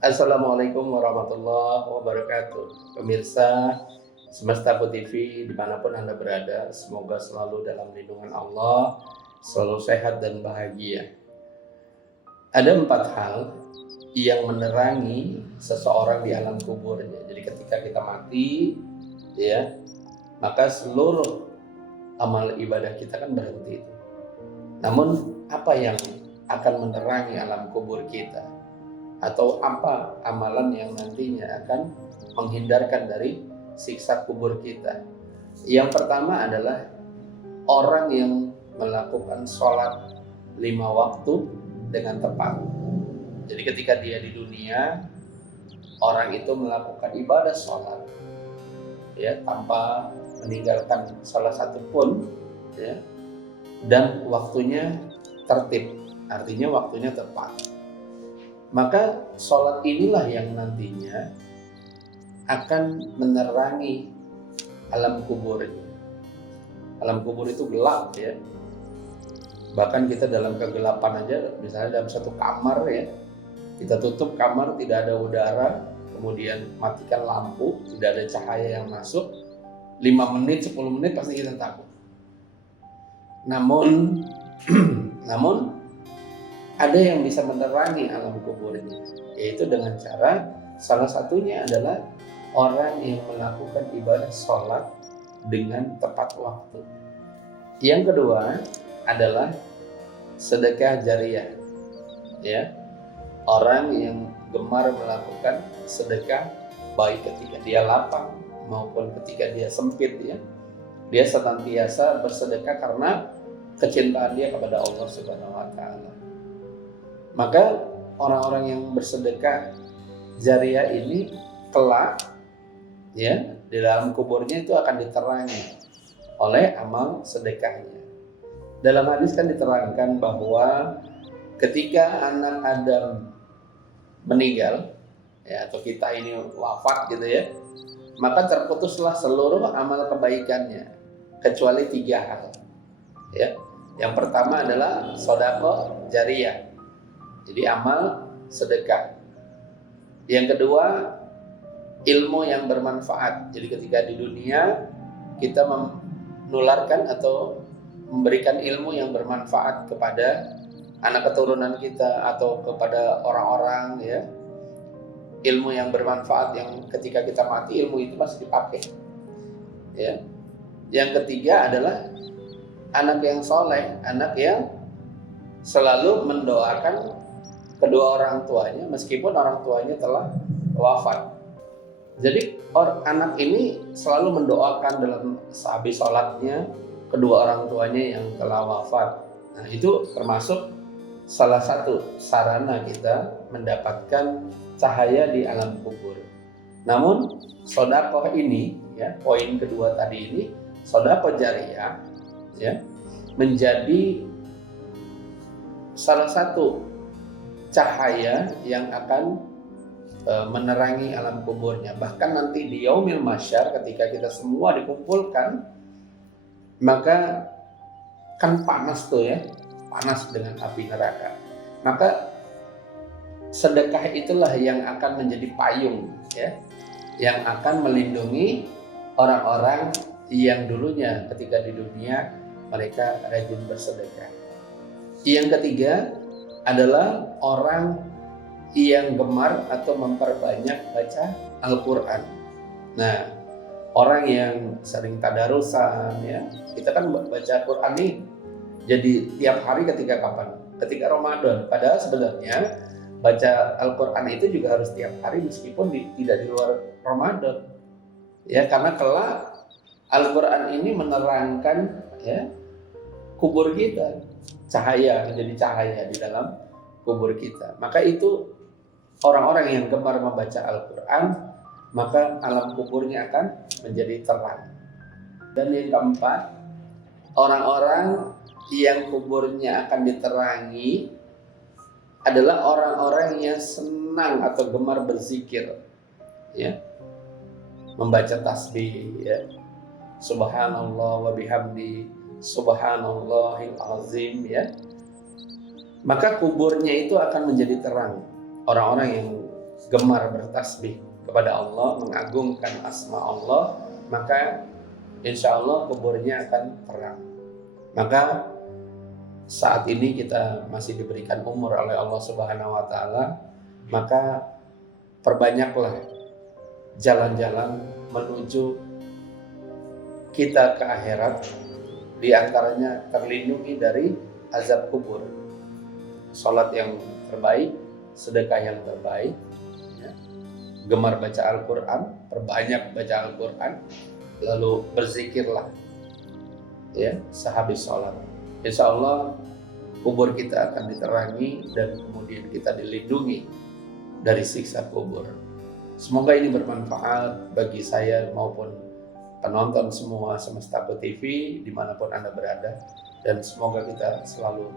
Assalamualaikum warahmatullahi wabarakatuh. Pemirsa Semesta TV dimanapun Anda berada, semoga selalu dalam lindungan Allah, selalu sehat dan bahagia. Ada 4 hal yang menerangi seseorang di alam kuburnya. Jadi ketika kita mati, ya, maka seluruh amal ibadah kita kan berhenti. Namun apa yang akan menerangi alam kubur kita? Atau apa amalan yang nantinya akan menghindarkan dari siksa kubur kita? Yang pertama adalah orang yang melakukan sholat 5 waktu dengan tepat. Jadi ketika dia di dunia, orang itu melakukan ibadah sholat, ya, tanpa meninggalkan salah satu pun, ya, dan waktunya tertib, artinya waktunya tepat. Maka sholat inilah yang nantinya akan menerangi alam kubur. Alam kubur itu gelap, ya. Bahkan kita dalam kegelapan aja, misalnya dalam satu kamar, ya, kita tutup kamar, tidak ada udara, kemudian matikan lampu, tidak ada cahaya yang masuk, 5 menit, 10 menit pasti kita takut. Namun ada yang bisa menerangi alam kubur ini, yaitu dengan cara, salah satunya adalah orang yang melakukan ibadah sholat dengan tepat waktu. Yang kedua adalah sedekah jariyah, ya, orang yang gemar melakukan sedekah baik ketika dia lapang maupun ketika dia sempit, ya, dia senantiasa bersedekah karena kecintaan dia kepada Allah Subhanahu wa Ta'ala. Maka orang-orang yang bersedekah jariyah ini kelak, ya, di dalam kuburnya itu akan diterangi oleh amal sedekahnya. Dalam hadis kan diterangkan bahwa ketika anak Adam meninggal, ya, atau kita ini wafat gitu, ya, maka terputuslah seluruh amal kebaikannya kecuali 3 hal, ya. Yang pertama adalah sedekah jariyah, jadi amal sedekah. Yang kedua, ilmu yang bermanfaat. Jadi ketika di dunia kita menularkan atau memberikan ilmu yang bermanfaat kepada anak keturunan kita atau kepada orang-orang, ya. Ilmu yang bermanfaat yang ketika kita mati ilmu itu masih dipakai, ya. Yang ketiga adalah anak yang soleh, anak yang selalu mendoakan kedua orang tuanya meskipun orang tuanya telah wafat. Jadi anak ini selalu mendoakan dalam sehabis sholatnya kedua orang tuanya yang telah wafat. Nah, itu termasuk salah satu sarana kita mendapatkan cahaya di alam kubur. Namun sedekah ini, ya, poin kedua tadi ini, sedekah jariyah, ya, menjadi salah satu cahaya yang akan menerangi alam kuburnya. Bahkan nanti di yaumil mahsyar ketika kita semua dikumpulkan, maka kan panas tuh, ya, panas dengan api neraka. Maka sedekah itulah yang akan menjadi payung, ya, yang akan melindungi orang-orang yang dulunya ketika di dunia mereka rajin bersedekah. Yang ketiga adalah orang yang gemar atau memperbanyak baca Al-Quran. Nah, orang yang sering tadarusan, ya, kita kan baca Al-Quran nih jadi tiap hari ketika kapan? Ketika Ramadan. Padahal sebenarnya baca Al-Quran itu juga harus tiap hari meskipun tidak di luar Ramadan, ya, karena kelak Al-Quran ini menerangkan, ya, kubur kita, cahaya, menjadi cahaya di dalam kubur kita. Maka itu orang-orang yang gemar membaca Al-Quran, maka alam kuburnya akan menjadi terang. Dan yang keempat, orang-orang yang kuburnya akan diterangi adalah orang-orang yang senang atau gemar berzikir, ya, membaca tasbih, ya, subhanallah wa bihamdi subhanallahil azim, ya. Maka kuburnya itu akan menjadi terang. Orang-orang yang gemar bertasbih kepada Allah, mengagungkan asma Allah, maka insya Allah kuburnya akan terang. Maka saat ini kita masih diberikan umur oleh Allah Subhanahu wa Ta'ala, maka perbanyaklah jalan-jalan menuju kita ke akhirat, di antaranya terlindungi dari azab kubur. Salat yang terbaik, sedekah yang terbaik, ya. Gemar baca Al-Quran, perbanyak baca Al-Quran, lalu berzikirlah, ya, sehabis sholat. Insya Allah kubur kita akan diterangi dan kemudian kita dilindungi dari siksa kubur. Semoga ini bermanfaat bagi saya maupun penonton semua Semestaku TV dimanapun Anda berada, dan semoga kita selalu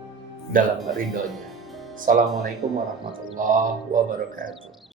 dalam ridhonya. Assalamualaikum warahmatullahi wabarakatuh.